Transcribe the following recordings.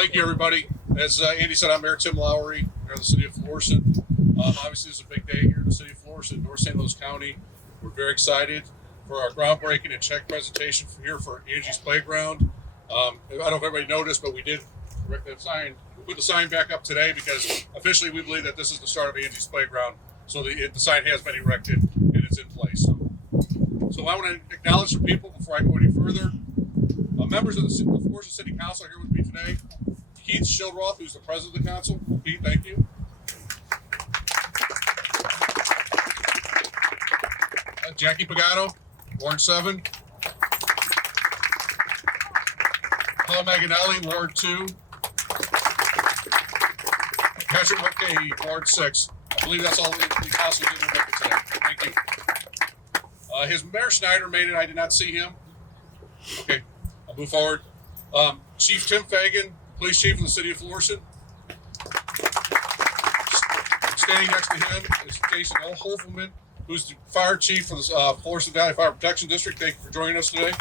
Thank you, everybody. As Andy said, I'm Mayor Tim Lowry here in the city of Florissant. Obviously, it's a big day here in the city of Florissant, North St. Louis County. We're very excited for our groundbreaking and check presentation here for Angie's Playground. I don't know if everybody noticed, but we did erect that sign. We put the sign back up today because officially we believe that this is the start of Angie's Playground. So the sign has been erected and it's in place. So I want to acknowledge some people before I go any further. Members of the Florissant City Council are here with me today. Keith Schildroth, who's the president of the council. Keith, thank you. Jackie Pagano, Ward 7. Paul Maganelli, Ward 2. Patrick McKay, Ward 6. I believe that's all the council did make it today. Thank you. His Mayor Schneider made it. I did not see him. Okay, I'll move forward. Chief Tim Fagan, police chief of the city of Florissant. Standing next to him is Jason L. Hofelman, who's the fire chief for the Florissant Valley Fire Protection District. Thank you for joining us today.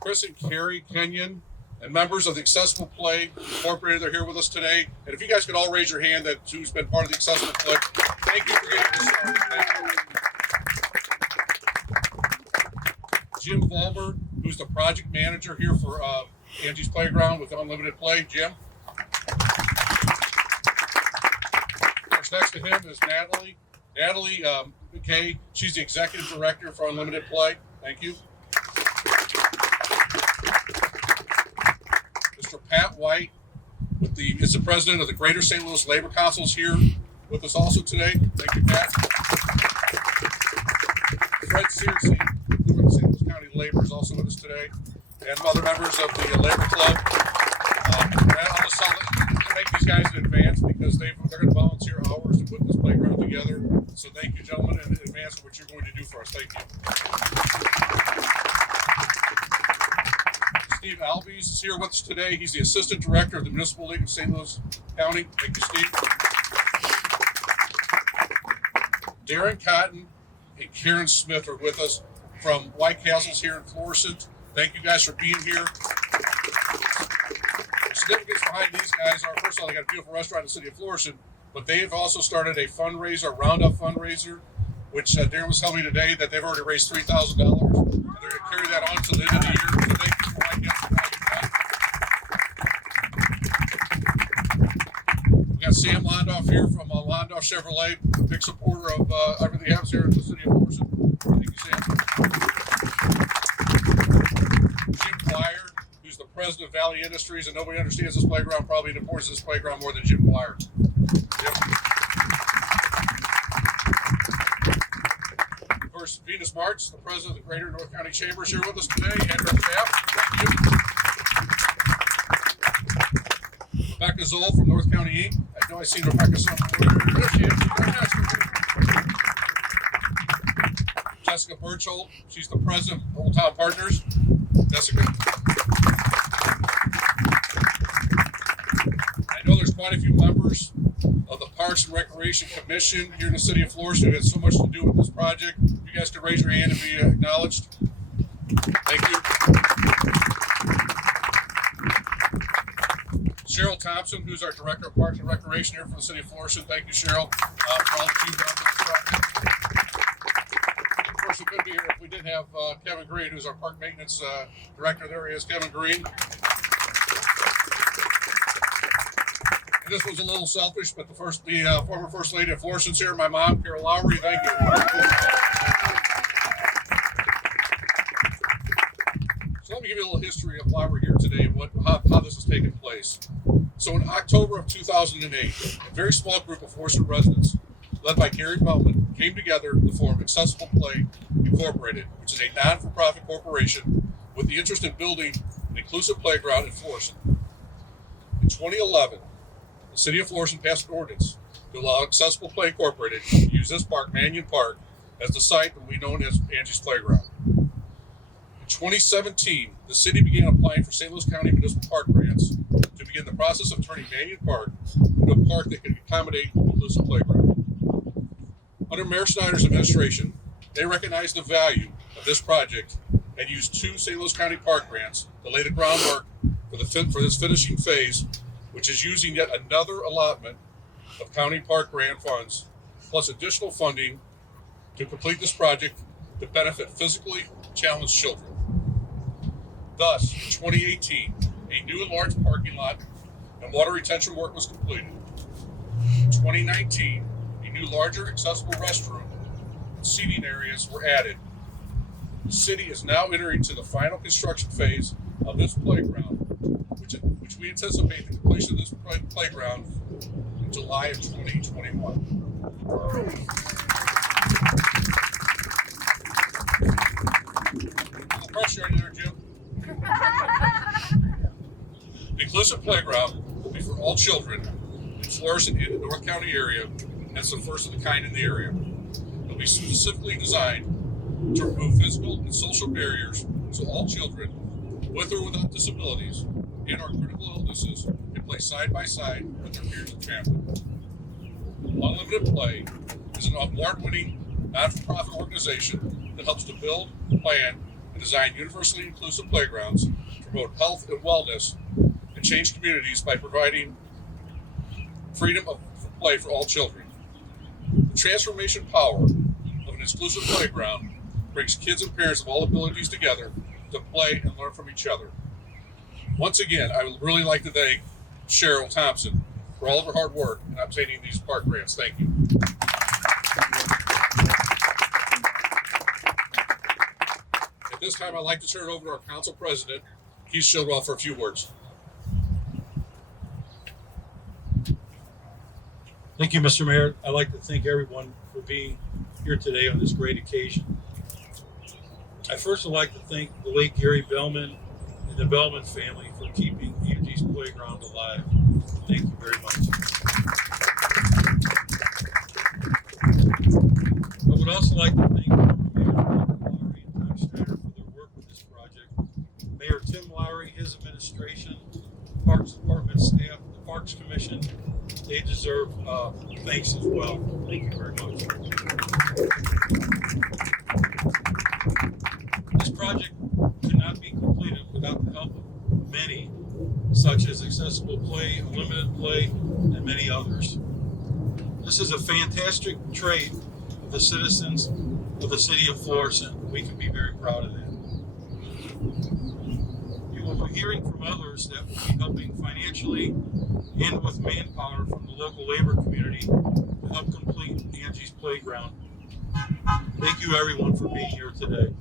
Chris and Carrie Kenyon and members of the Accessible Play Incorporated are here with us today. And if you guys could all raise your hand that who's been part of the Accessible Play, thank you for getting this started. Thank you. Jim Volber, who's the project manager here for Angie's Playground with Unlimited Play. Jim. Next to him is Natalie. Natalie McKay, she's the executive director for Unlimited Play. Thank you. Mr. Pat White is the president of the Greater St. Louis Labor Council, is here with us also today. Thank you, Pat. Fred Searcy, from St. Louis County Labor, is also with us today, and other members of the Labor Club. I'll just thank these guys in advance because they're going to volunteer hours to put this playground together. So thank you, gentlemen, in advance for what you're going to do for us. Thank you. Steve Albies is here with us today. He's the assistant director of the Municipal League of St. Louis County. Thank you, Steve. Darren Cotton and Karen Smith are with us from White Castles here in Florissant. Thank you guys for being here. Significance behind these guys are, first of all, they got a beautiful restaurant in the city of Florissant, but they've also started a fundraiser, a roundup fundraiser, which Darren was telling me today that they've already raised $3,000, and they're going to carry that on until the end of the year. So thank you for White Castles for that. We got Sam Londoff here from Londoff Chevrolet, a big supporter of everything happens here in the city of Florissant. Thank you, Sam. Jim Dwyer, who's the president of Valley Industries, and nobody understands this playground, probably the importance of this playground more than Jim Dwyer. Yep. Of course, Venus Martz, the president of the Greater North County Chamber, is here with us today, and our staff. Thank you. Rebecca Zoll from North County Inc. I know I've seen Rebecca somewhere. There she is. Jessica Birchhold, she's the president of Old Town Partners. Jessica. I know there's quite a few members of the Parks and Recreation Commission here in the city of Florissant who had so much to do with this project. You guys could raise your hand and be acknowledged. Thank you. Cheryl Thompson, who's our director of Parks and Recreation here for the city of Florissant. Thank you, Cheryl, for all that you've done for this project. Of course, we couldn't be here if we didn't have Kevin Green, who's our park maintenance director. There he is, Kevin Green. And this was a little selfish, but the former First Lady of Florissant's here, my mom, Carol Lowry. Thank you. So let me give you a little history of why we're here today and how this has taken place. So in October of 2008, a very small group of Florissant residents, led by Gary Bellman, came together to form Accessible Play Incorporated, which is a non-for-profit corporation with the interest in building an inclusive playground in Florissant. In 2011, the city of Florissant passed an ordinance to allow Accessible Play Incorporated to use this park, Mannion Park, as the site that we know as Angie's Playground. In 2017, the city began applying for St. Louis County Municipal Park grants to begin the process of turning Mannion Park into a park that can accommodate an inclusive playground. Under Mayor Schneider's administration, they recognized the value of this project and used 2 St. Louis County Park grants to lay the groundwork for this finishing phase, which is using yet another allotment of county park grant funds, plus additional funding to complete this project to benefit physically challenged children. Thus, in 2018, a new and large parking lot and water retention work was completed. In 2019, a new larger accessible restroom and seating areas were added. The city is now entering into the final construction phase of this playground, which we anticipate the completion of this playground in July of 2021. A little pressure on you there, Jim. The inclusive playground will be for all children in Florissant and the North County area, and it's the first of the kind in the area. It will be specifically designed to remove physical and social barriers so all children, with or without disabilities and or critical illnesses, can play side by side with their peers and family. Unlimited Play is an award-winning non-for-profit organization that helps to build, plan, and design universally inclusive playgrounds to promote health and wellness and change communities by providing freedom of play for all children. The transformation power of an exclusive playground brings kids and parents of all abilities together to play and learn from each other. Once again, I would really like to thank Cheryl Thompson for all of her hard work in obtaining these park grants. Thank you. At this time, I'd like to turn it over to our council president, Keith Shildwell, for a few words. Thank you, Mr. Mayor. I'd like to thank everyone for being here today on this great occasion. I first would like to thank the late Gary Bellman and the Bellman family for keeping Angie's Playground alive. Thank you very much. I would also like to thank Mayor Lowry and Tom Strider for their work with this project. Mayor Tim Lowry, his administration, Parks Department staff, the Parks Commission, they deserve thanks as well. Thank you very much. This project could not be completed without the help of many, such as Accessible Play, Unlimited Play, and many others. This is a fantastic trait of the citizens of the city of Florissant. We can be very proud of that. You will be hearing from others that will be helping financially and with manpower from the local labor community to help complete Angie's Playground. Thank you everyone for being here today.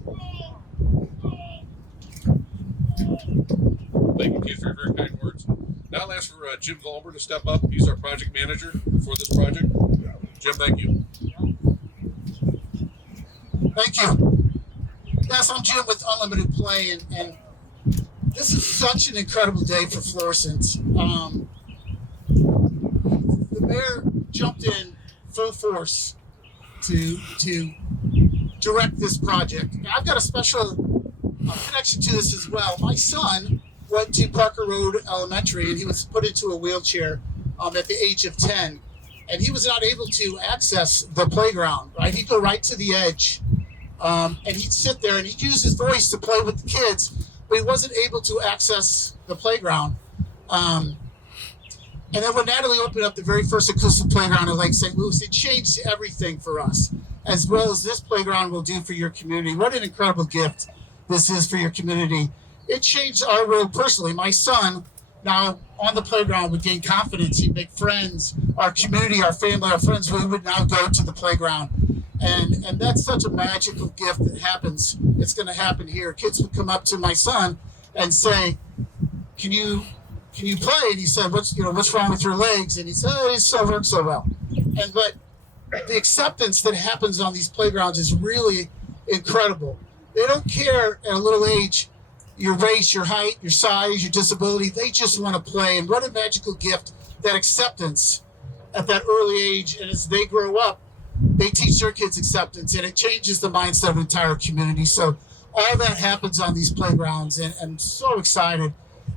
Thank you, Keith, for your very kind words. Now I'll ask for Jim Volmer to step up. He's our project manager for this project. Jim, thank you. Thank you. Yes, I'm Jim with Unlimited Play, and this is such an incredible day for Florissant. The mayor jumped in full force to direct this project. And I've got a special connection to this as well. My son went to Parker Road Elementary, and he was put into a wheelchair at the age of 10, and he was not able to access the playground. Right, he'd go right to the edge, and he'd sit there and he'd use his voice to play with the kids, but he wasn't able to access the playground. And then when Natalie opened up the very first inclusive playground in Lake St. Louis, it changed everything for us, as well as this playground will do for your community. What an incredible gift this is for your community. It changed our world personally. My son, now on the playground, would gain confidence. He'd make friends. Our community, our family, our friends, we would now go to the playground. And that's such a magical gift that happens. It's going to happen here. Kids would come up to my son and say, can you play? And he said, what's wrong with your legs? And he said, oh, it still works so well. But the acceptance that happens on these playgrounds is really incredible. They don't care at a little age, your race, your height, your size, your disability. They just want to play. And what a magical gift, that acceptance at that early age. And as they grow up, they teach their kids acceptance, and it changes the mindset of an entire community. So all that happens on these playgrounds, and I'm so excited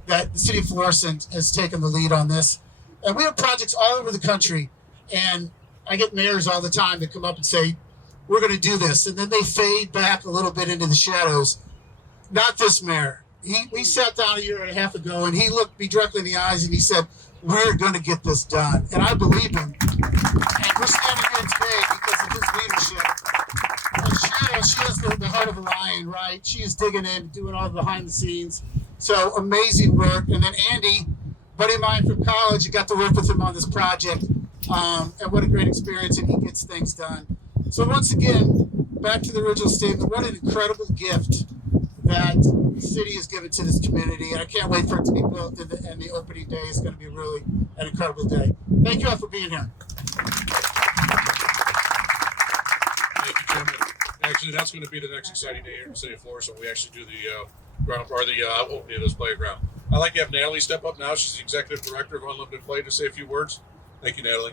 that the city of Florissant has taken the lead on this. And we have projects all over the country, and I get mayors all the time that come up and say, we're going to do this, and then they fade back a little bit into the shadows. Not this mayor. We sat down a year and a half ago, and he looked me directly in the eyes, and he said, "We're going to get this done." And I believe him. And we're standing here today because of his leadership. And she has the heart of a lion, right? She is digging in, doing all the behind the scenes. So amazing work. And then Andy, buddy of mine from college, I got to work with him on this project. And what a great experience, and he gets things done. So once again, back to the original statement, what an incredible gift that the city has given to this community. And I can't wait for it to be built, and the opening day is going to be really an incredible day. Thank you all for being here. Thank you, Jim. Actually, that's going to be the next exciting day here in the city of Florissant when we actually do the ground or the opening of this playground. I'd like to have Natalie step up now. She's the executive director of Unlimited Play to say a few words. Thank you, Natalie.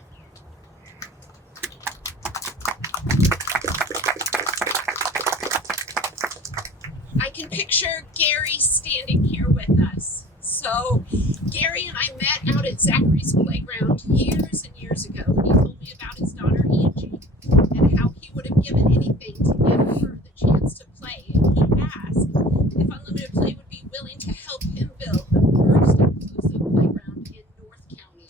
I can picture Gary standing here with us. So Gary and I met out at Zachary's playground years and years ago. He told me about his daughter Angie and how he would have given anything to give her the chance to play. And he asked if Unlimited Play would be willing to help him build the first inclusive playground in North County.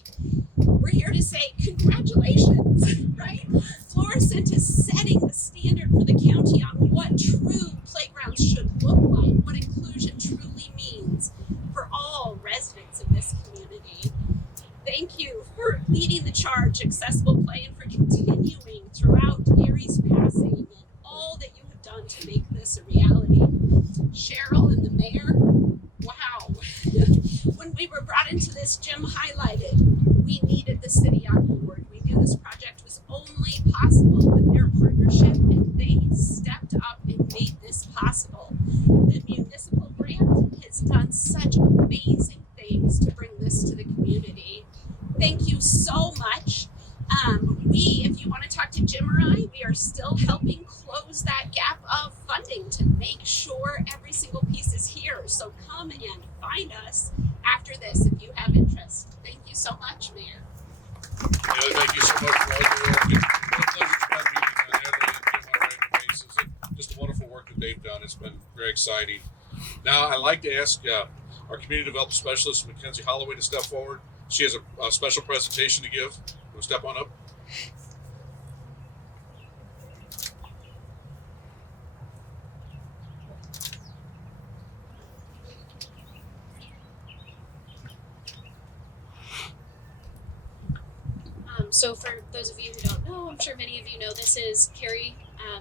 We're here to say congratulations, right? Florissant is setting the standard for the county on what true playgrounds should look like, what inclusion truly means for all residents of this community. Thank you for leading the charge, Accessible Play, and for continuing throughout Gary's passing and all that you have done to make this a reality. Cheryl and the mayor, wow. When we were brought into this, Jim highlighted, we needed the city on board. We knew this project was only possible with their partnership, and they stepped up and made this possible. The municipal grant has done such amazing things to bring this to the community. Thank you so much. If you want to talk to Jim or I, we are still helping close that gap of funding to make sure every single piece is here. So come and find us after this if you have interest. Thank you so much, Mayor. Natalie, thank you so much for all your work. It's been a pleasure to spend meeting Natalie and Jim on a regular basis, and just the wonderful work that they've done. It's been very exciting. Now, I'd like to ask our community development specialist, Mackenzie Holloway, to step forward. She has a special presentation to give. Will you step on up? So for those of you who don't know, I'm sure many of you know, this is Carrie.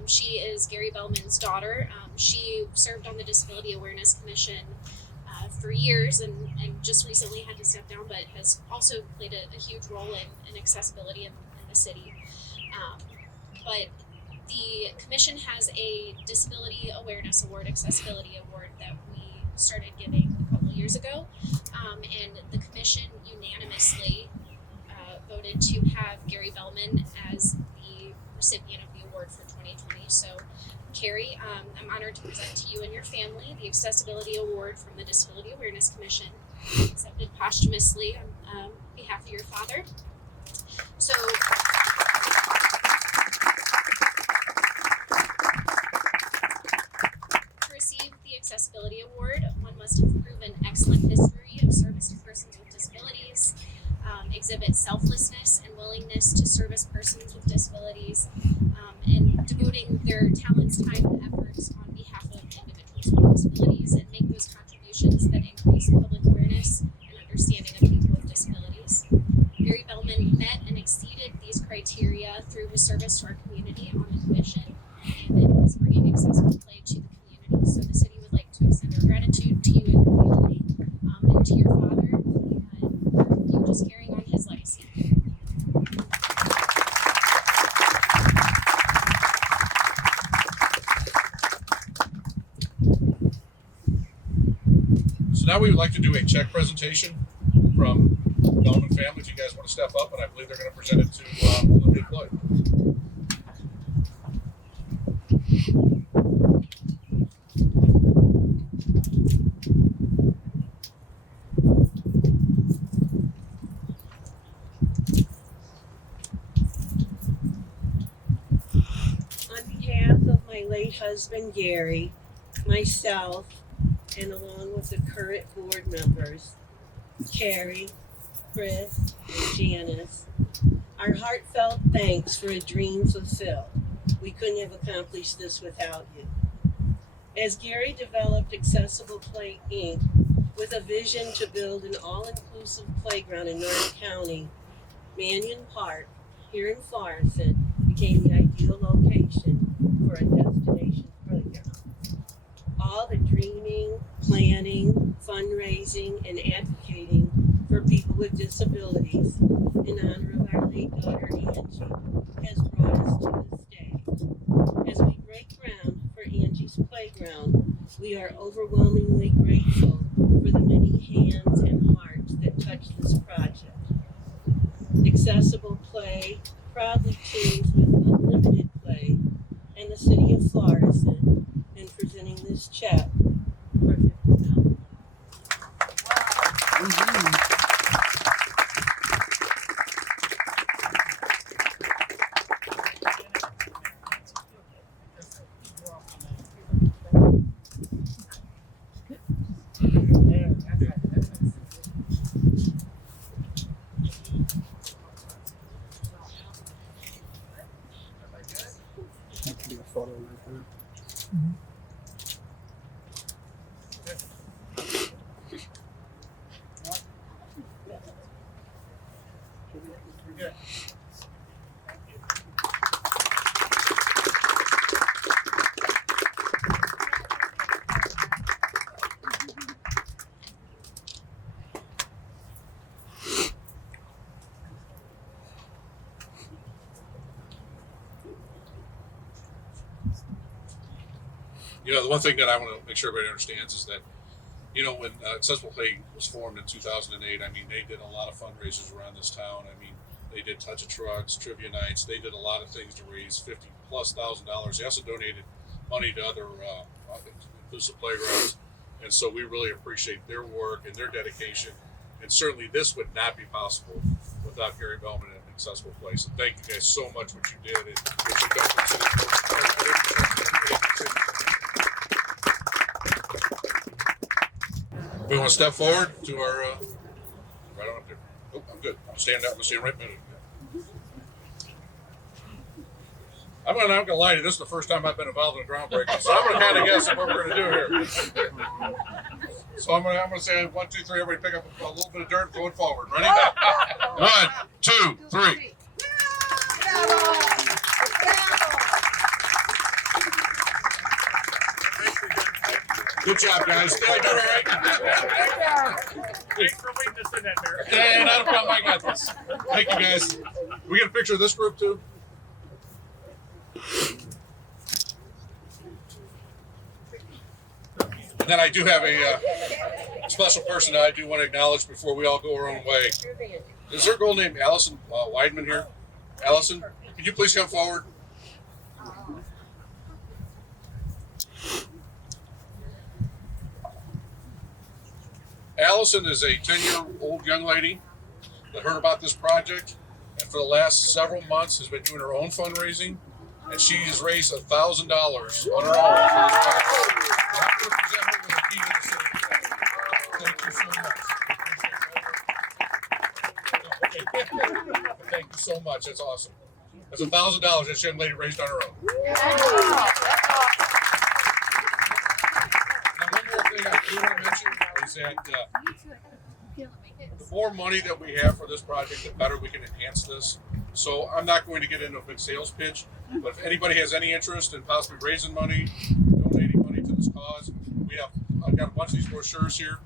She is Gary Bellman's daughter. She served on the Disability Awareness Commission for years and just recently had to step down, but has also played a huge role in accessibility in the city. But the commission has a Disability Awareness Award, Accessibility Award that we started giving a couple years ago. And the commission unanimously voted to have Gary Bellman as the recipient of the award for 2020. So, Carrie, I'm honored to present to you and your family the Accessibility Award from the Disability Awareness Commission, accepted posthumously on behalf of your father. So, to receive the Accessibility Award, one must have proven excellent history of service to persons with disabilities, exhibit selflessness and willingness to service persons with disabilities, and devoting their talents, time, and efforts on behalf of individuals with disabilities, and make those contributions that increase public awareness and understanding of people with disabilities. Gary Bellman met and exceeded these criteria through his service to our community on the commission and in his bringing accessible play to the community. So the city would like to extend our gratitude to you and your family, and to your father, for you just carrying on his legacy. So now we would like to do a check presentation from the Bellman family. If you guys want to step up, and I believe they're going to present it to Unlimited Play. On behalf of my late husband Gary, myself, and along with the current board members, Carrie, Chris, and Janice, our heartfelt thanks for a dream fulfilled. We couldn't have accomplished this without you. As Gary developed Accessible Play Inc. with a vision to build an all-inclusive playground in North County, Mannion Park here in Florissant became the ideal location for a destination playground. All the dreaming, planning, fundraising, and advocating for people with disabilities in honor of our late daughter Angie has brought us to this day. As we break ground for Angie's Playground, we are overwhelmingly grateful for the many hands and hearts that touched this project. Accessible Play proudly teams with Unlimited Play and the City of Florissant in presenting this check for $50. You know, the one thing that I want to make sure everybody understands is that, you know, when Accessible Play was formed in 2008, I mean, they did a lot of fundraisers around this town. I mean, they did Touch of Trucks, trivia nights. They did a lot of things to raise $50,000+. They also donated money to other inclusive playgrounds. And so we really appreciate their work and their dedication. And certainly this would not be possible without Gary Bellman and Accessible Play. So thank you guys so much for what you did and what you've done for the city. We want to step forward to our right on up there. Oh, I'm good. I'm standing up. I'm standing right behind you. I'm not gonna lie to you. This is the first time I've been involved in a groundbreaking, so I'm gonna kind of guess at what we're gonna do here. So I'm gonna say 1, 2, 3. Everybody pick up a little bit of dirt, going forward. Ready? 1, 2, 3. Good job, guys. Did I do it right? Thanks for leading us in that there. Yeah, not a problem. I got this. Thank you, guys. We get a picture of this group too. And then I do have a special person that I do want to acknowledge before we all go our own way. Is there a girl named Allison Weidman here? Allison, could you please come forward? Allison is a 10-year-old young lady that heard about this project, and for the last several months has been doing her own fundraising, and she has raised $1,000 on her own for this project. I'm going to present her with a key to the city. Thank you so much. Thank you so much. That's awesome. That's $1,000 that young lady raised on her own. Now, one more thing I do want to mention is that the more money that we have for this project, the better we can enhance this. So I'm not going to get into a big sales pitch, but if anybody has any interest in possibly raising money, donating money to this cause, I've got a bunch of these brochures here.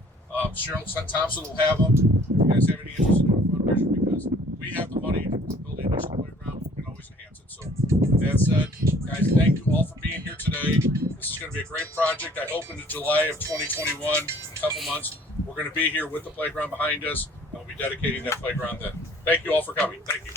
Cheryl Thompson will have them. If you guys have any interest in doing a fundraiser, because we have the money to build the additional playground, we can always enhance it. So with that said, guys, thank you all for being here today. This is going to be a great project. I hope in July of 2021, in a couple months, we're going to be here with the playground behind us, and we'll be dedicating that playground then. Thank you all for coming. Thank you.